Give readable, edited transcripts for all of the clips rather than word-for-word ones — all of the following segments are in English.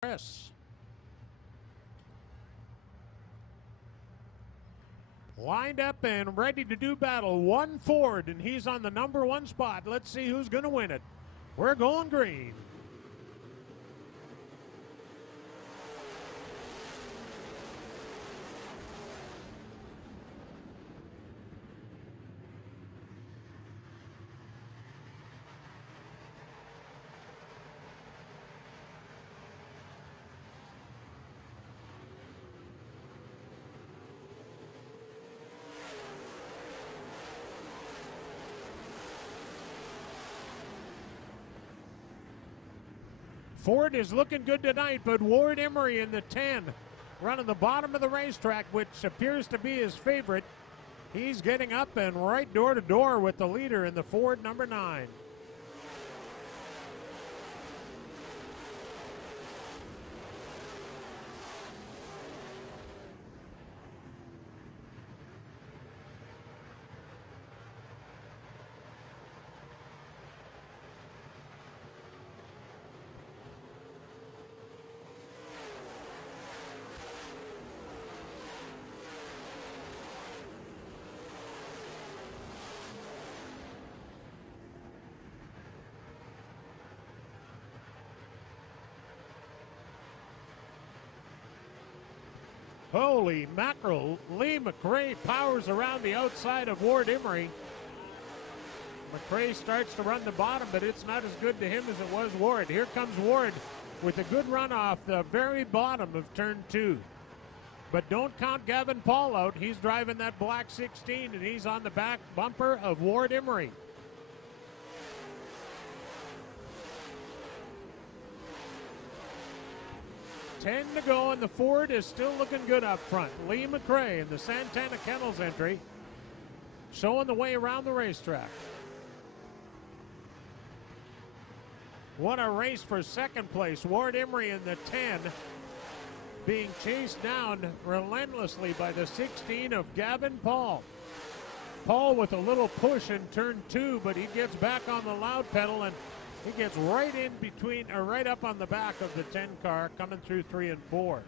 Chris. Lined up and ready to do battle. One Ford, and he's on the number one spot. Let's see who's going to win it. We're going green. Ford is looking good tonight, but Ward Emery in the 10, running the bottom of the racetrack, which appears to be his favorite. He's getting up and right door to door with the leader in the Ford number 9. Holy mackerel, Lee McRae powers around the outside of Ward Emery. McRae starts to run the bottom, but it's not as good to him as it was Ward. Here comes Ward with a good run off the very bottom of turn 2. But don't count Gavin Paul out. He's driving that black 16, and he's on the back bumper of Ward Emery. Ten to go, and the Ford is still looking good up front. Lee McRae in the Santana Kennels entry, showing the way around the racetrack. What a race for second place. Ward Emery in the 10, being chased down relentlessly by the 16 of Gavin Paul. Paul with a little push in turn 2, but he gets back on the loud pedal, and he gets right in between, or right up on the back of the 10 car, coming through 3 and 4.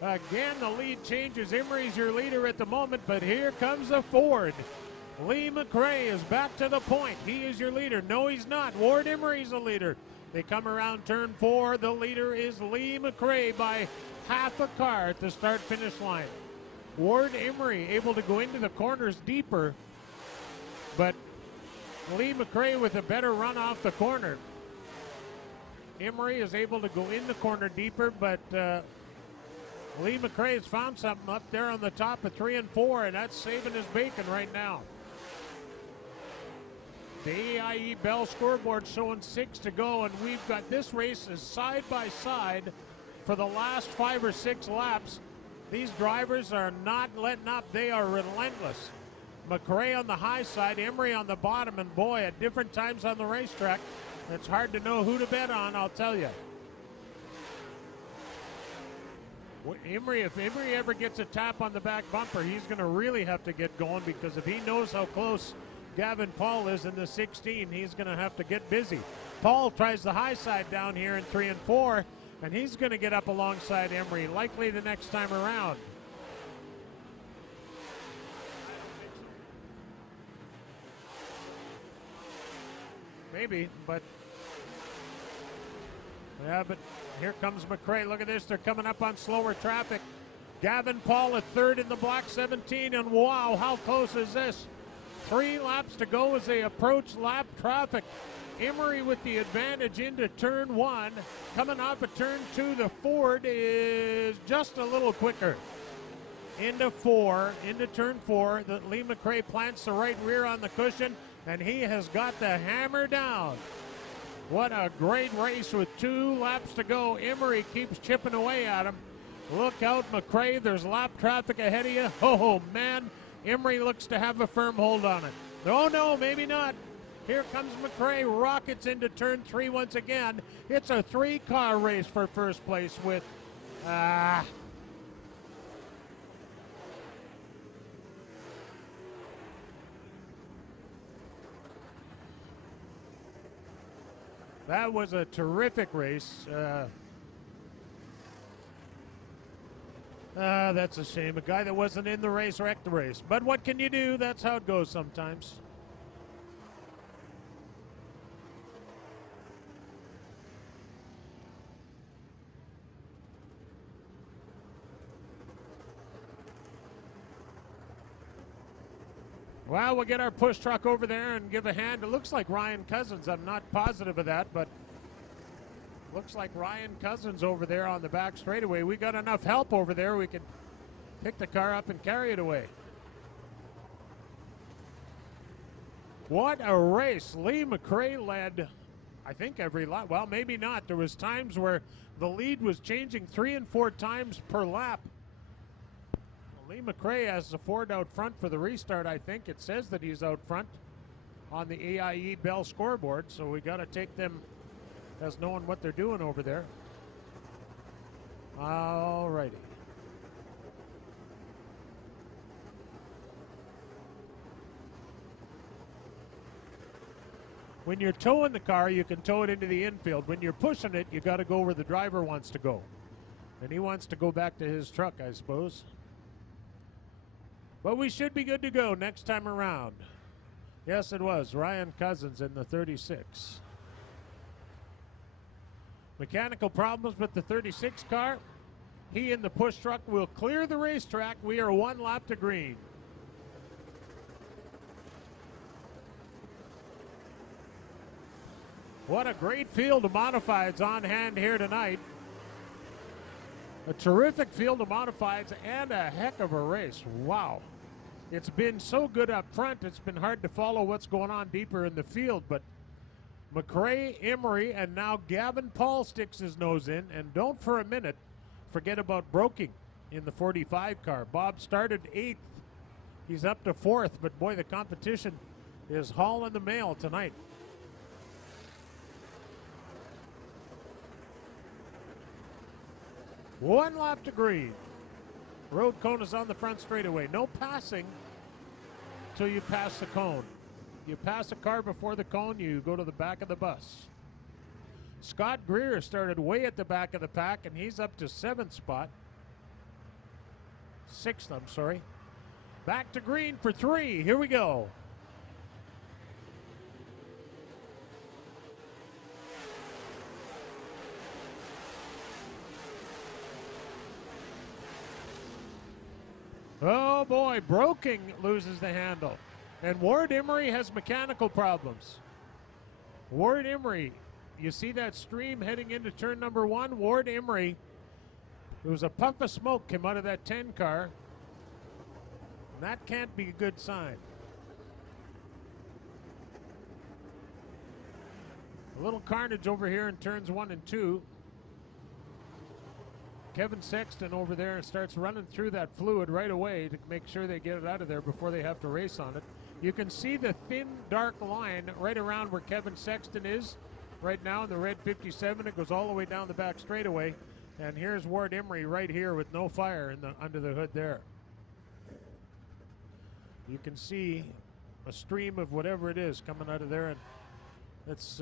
Again, the lead changes. Emery's your leader at the moment, but here comes a Ford. Lee McRae is back to the point. He is your leader. No, he's not. Ward Emery's the leader. They come around turn 4. The leader is Lee McRae by half a car at the start-finish line. Ward Emery able to go into the corners deeper, but Lee McRae with a better run off the corner. Emery is able to go in the corner deeper, but Lee McRae has found something up there on the top of 3 and 4, and that's saving his bacon right now. The AIE Bell scoreboard showing 6 to go, and we've got this race is side by side for the last 5 or 6 laps. These drivers are not letting up. They are relentless. McRae on the high side, Emery on the bottom, and boy, at different times on the racetrack, it's hard to know who to bet on, I'll tell you. If Emery ever gets a tap on the back bumper, he's going to really have to get going, because if he knows how close Gavin Paul is in the 16, he's going to have to get busy. Paul tries the high side down here in 3 and 4, and he's going to get up alongside Emery, likely the next time around. Maybe, but yeah, but here comes McRae. Look at this. They're coming up on slower traffic. Gavin Paul at 3rd in the black 17, and wow, how close is this? 3 laps to go as they approach lap traffic. Emery with the advantage into turn 1. Coming off of turn 2, the Ford is just a little quicker. Into turn 4. Lee McRae plants the right rear on the cushion, and he has got the hammer down. What a great race with 2 laps to go. Emery keeps chipping away at him. Look out, McRae. There's lap traffic ahead of you. Oh, man. Emery looks to have a firm hold on it. Oh, no, maybe not. Here comes McRae, rockets into turn 3 once again. It's a 3-car race for first place with That was a terrific race. That's a shame. A guy that wasn't in the race wrecked the race. But what can you do? That's how it goes sometimes. Well, we'll get our push truck over there and give a hand. It looks like Ryan Cousins. I'm not positive of that, but looks like Ryan Cousins over there on the back straightaway. We got enough help over there. We can pick the car up and carry it away. What a race. Lee McRae led, I think, every lap. Well, maybe not. There was times where the lead was changing 3 and 4 times per lap. Lee McRae has the Ford out front for the restart, I think. It says that he's out front on the AIE Bell scoreboard, so we got to take them as knowing what they're doing over there. All righty. When you're towing the car, you can tow it into the infield. When you're pushing it, you got to go where the driver wants to go. And he wants to go back to his truck, I suppose. But we should be good to go next time around. Yes, it was Ryan Cousins in the 36. Mechanical problems with the 36 car. He and the push truck will clear the racetrack. We are 1 lap to green. What a great field of modifieds on hand here tonight. A terrific field of modifieds and a heck of a race. Wow. It's been so good up front, it's been hard to follow what's going on deeper in the field, but McRae, Emery, and now Gavin Paul sticks his nose in, and don't for a minute forget about Broking in the 45 car. Bob started 8th. He's up to 4th, but boy, the competition is hauling the mail tonight. One lap to green. Road cone is on the front straightaway. No passing till you pass the cone. You pass a car before the cone, you go to the back of the bus. Scott Greer started way at the back of the pack, and he's up to 7th spot. 6th, I'm sorry. Back to green for 3. Here we go. Oh boy, Broking loses the handle. And Ward Emery has mechanical problems. Ward Emery, you see that stream heading into turn number 1? Ward Emery, there was a puff of smoke came out of that 10 car. And that can't be a good sign. A little carnage over here in turns 1 and 2. Kevin Sexton over there starts running through that fluid right away to make sure they get it out of there before they have to race on it. You can see the thin, dark line right around where Kevin Sexton is right now in the red 57. It goes all the way down the back straightaway. And here's Ward Emery right here with no fire in the under the hood there. You can see a stream of whatever it is coming out of there, and it's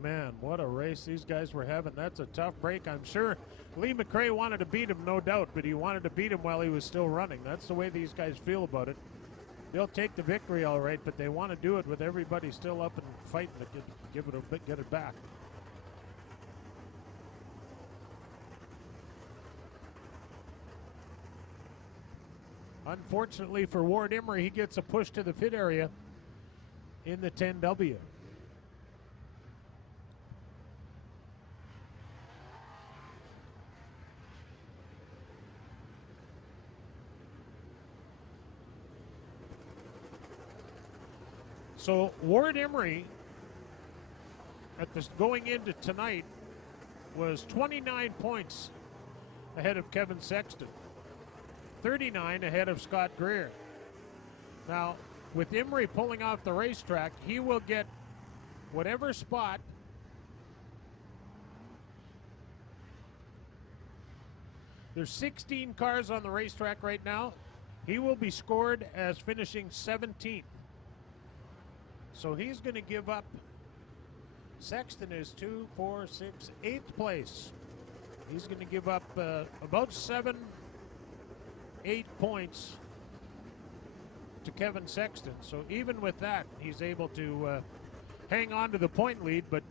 man, what a race these guys were having. That's a tough break. I'm sure Lee McRae wanted to beat him, no doubt, but he wanted to beat him while he was still running. That's the way these guys feel about it. They'll take the victory all right, but they want to do it with everybody still up and fighting to get it back. Unfortunately for Ward Emery, he gets a push to the pit area in the 10W. So Ward Emery at this going into tonight was 29 points ahead of Kevin Sexton, 39 ahead of Scott Greer. Now, with Emery pulling off the racetrack, he will get whatever spot there's 16 cars on the racetrack right now. he will be scored as finishing 17th. So he's going to give up. Sexton is 2, 4, 6, 8th place. He's going to give up about 7, 8 points to Kevin Sexton. So even with that, he's able to hang on to the point lead, but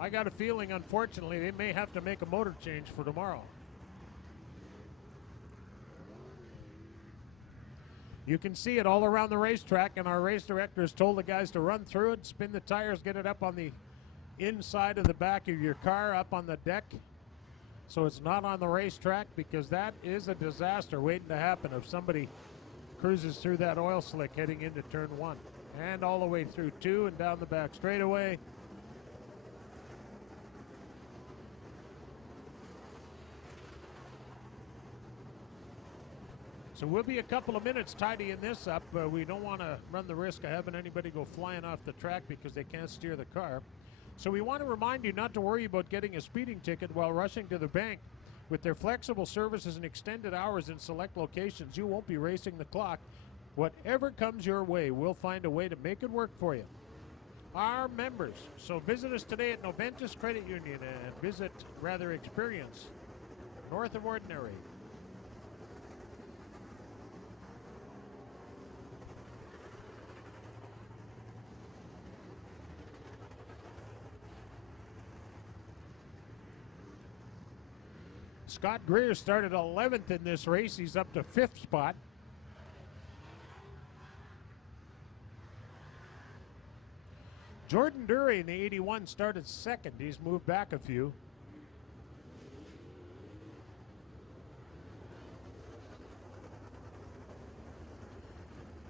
I got a feeling, unfortunately, they may have to make a motor change for tomorrow. You can see it all around the racetrack, and our race director has told the guys to run through it, spin the tires, get it up on the inside of the back of your car, up on the deck, so it's not on the racetrack, because that is a disaster waiting to happen if somebody cruises through that oil slick heading into turn 1. And all the way through 2 and down the back straightaway. So we'll be a couple of minutes tidying this up. We don't want to run the risk of having anybody go flying off the track because they can't steer the car. So we want to remind you not to worry about getting a speeding ticket while rushing to the bank. With their flexible services and extended hours in select locations, you won't be racing the clock. Whatever comes your way, we'll find a way to make it work for you. Our members. So visit us today at Noventus Credit Union and experience North of Ordinary. Scott Greer started 11th in this race. He's up to 5th spot. Jordan Dury in the 81 started 2nd. He's moved back a few.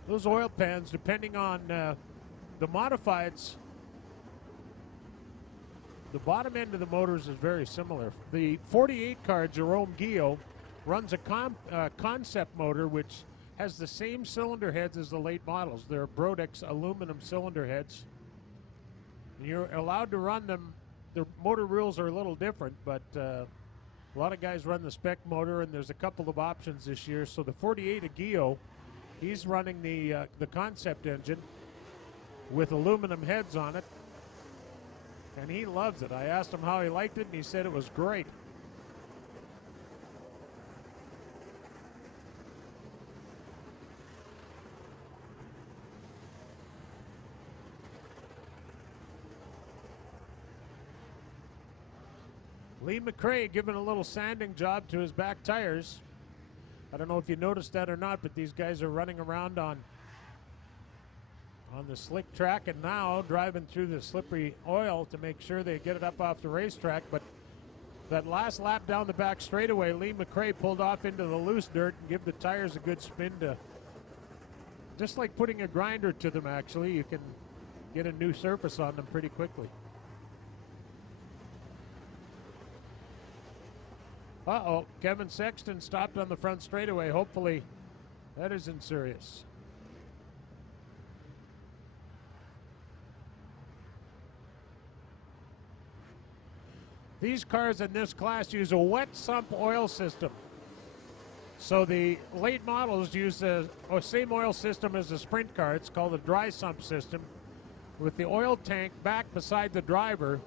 Those oil pans, depending on the modifieds, the bottom end of the motors is very similar. The 48 car, Jerome Guillot, runs a concept motor which has the same cylinder heads as the late models. They're Brodex aluminum cylinder heads. You're allowed to run them. The motor rules are a little different, but a lot of guys run the spec motor, and there's a couple of options this year. So the 48 of Guillot, he's running the concept engine with aluminum heads on it. And he loves it. I asked him how he liked it, and he said it was great. Lee McRae giving a little sanding job to his back tires. I don't know if you noticed that or not, but these guys are running around on the slick track and now driving through the slippery oil to make sure they get it up off the racetrack. But that last lap down the back straightaway, Lee McRae pulled off into the loose dirt and give the tires a good spin to, just like putting a grinder to them actually, you can get a new surface on them pretty quickly. Uh-oh, Kevin Sexton stopped on the front straightaway. Hopefully that isn't serious. These cars in this class use a wet sump oil system. So the late models use the same oil system as the sprint car. It's called a dry sump system with the oil tank back beside the driver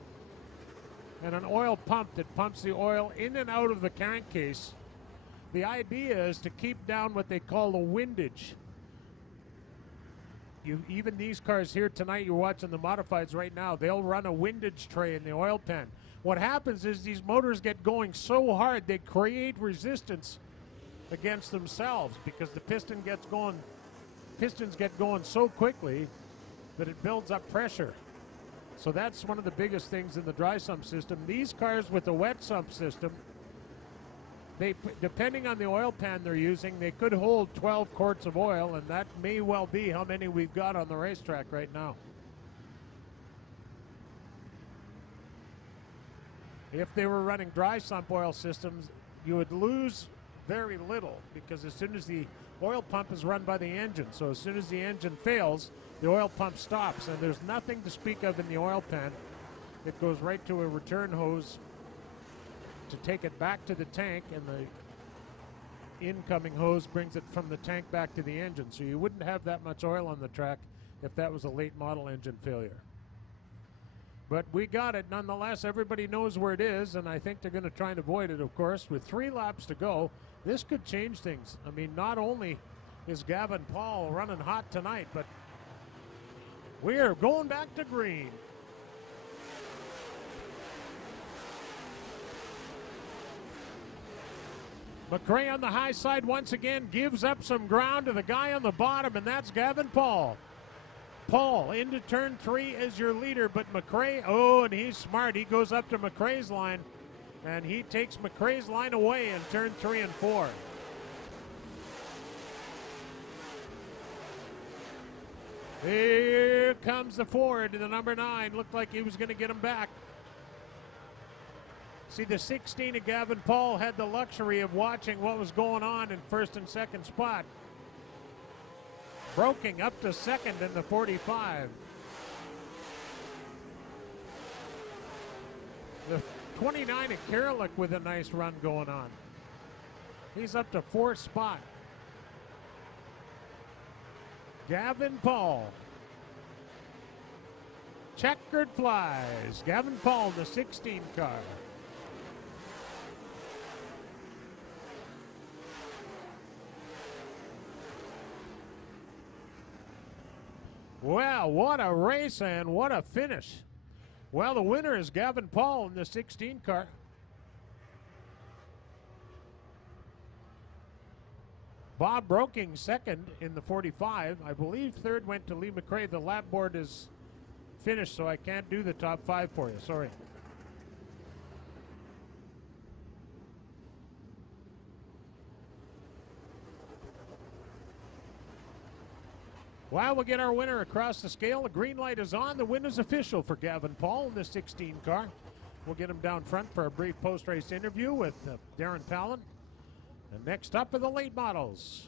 and an oil pump that pumps the oil in and out of the crankcase. The idea is to keep down what they call the windage. Even these cars here tonight, you're watching the modifieds right now, they'll run a windage tray in the oil pan. What happens is these motors get going so hard they create resistance against themselves because the pistons get going so quickly that it builds up pressure. So that's one of the biggest things in the dry sump system. These cars with the wet sump system, depending on the oil pan they're using, they could hold 12 quarts of oil, and that may well be how many we've got on the racetrack right now. If they were running dry sump oil systems, you would lose very little because as soon as the oil pump is run by the engine, so as soon as the engine fails, the oil pump stops, and there's nothing to speak of in the oil pan. It goes right to a return hose to take it back to the tank, and incoming hose brings it from the tank back to the engine. So you wouldn't have that much oil on the track if that was a late model engine failure. But we got it nonetheless. Everybody knows where it is, and I think they're going to try and avoid it, of course. With 3 laps to go, this could change things. I mean, not only is Gavin Paul running hot tonight, but we are going back to green. McRae on the high side once again gives up some ground to the guy on the bottom, and that's Gavin Paul. Paul into turn 3 as your leader, but McRae, oh, and he's smart. He goes up to McRae's line, and he takes McRae's line away in turn 3 and 4. Here comes the Ford to the number 9. Looked like he was going to get him back. See, the 16 of Gavin Paul had the luxury of watching what was going on in first and second spot. Broking up to second in the 45. The 29 of Karalik with a nice run going on. He's up to 4th spot. Gavin Paul. Checkered flies. Gavin Paul in the 16 car. Well, what a race and what a finish. Well, the winner is Gavin Paul in the 16 car. Bob Broking second in the 45. I believe third went to Lee McRae. The lap board is finished, so I can't do the top 5 for you. Sorry. Well, we'll get our winner across the scale. The green light is on. The win is official for Gavin Paul in the 16 car. We'll get him down front for a brief post-race interview with Darren Fallon. And next up are the late models.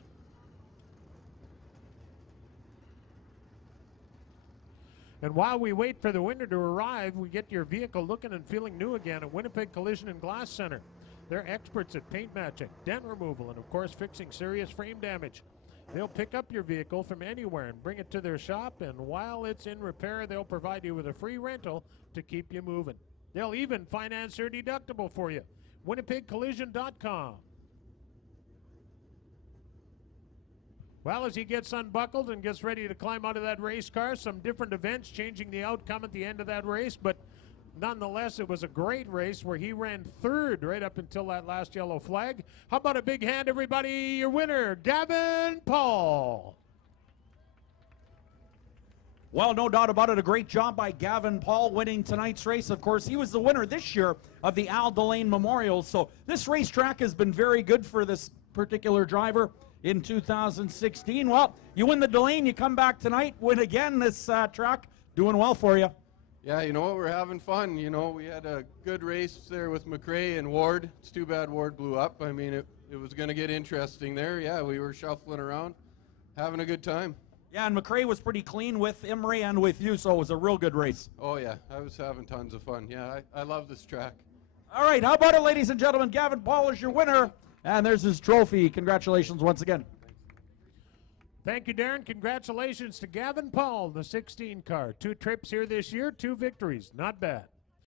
And while we wait for the winner to arrive, we get your vehicle looking and feeling new again at Winnipeg Collision and Glass Center. They're experts at paint matching, dent removal, and of course fixing serious frame damage. They'll pick up your vehicle from anywhere and bring it to their shop, and while it's in repair, they'll provide you with a free rental to keep you moving. They'll even finance your deductible for you. WinnipegCollision.com. Well, as he gets unbuckled and gets ready to climb out of that race car, some different events changing the outcome at the end of that race, but nonetheless, it was a great race where he ran 3rd right up until that last yellow flag. How about a big hand, everybody? Your winner, Gavin Paul. Well, no doubt about it. A great job by Gavin Paul winning tonight's race. Of course, he was the winner this year of the Al Delane Memorial. So this racetrack has been very good for this particular driver in 2016. Well, you win the Delane, you come back tonight, win again this track. Doing well for you. Yeah, you know what, we're having fun. You know, we had a good race there with McRae and Ward. It's too bad Ward blew up. I mean, it was going to get interesting there. Yeah, we were shuffling around, having a good time. Yeah, and McRae was pretty clean with Imre and with you, so it was a real good race. Oh, yeah, I was having tons of fun. Yeah, I love this track. All right, how about it, ladies and gentlemen? Gavin Paul is your winner, and there's his trophy. Congratulations once again. Thank you, Darren. Congratulations to Gavin Paul, the 16 car. 2 trips here this year, 2 victories. Not bad.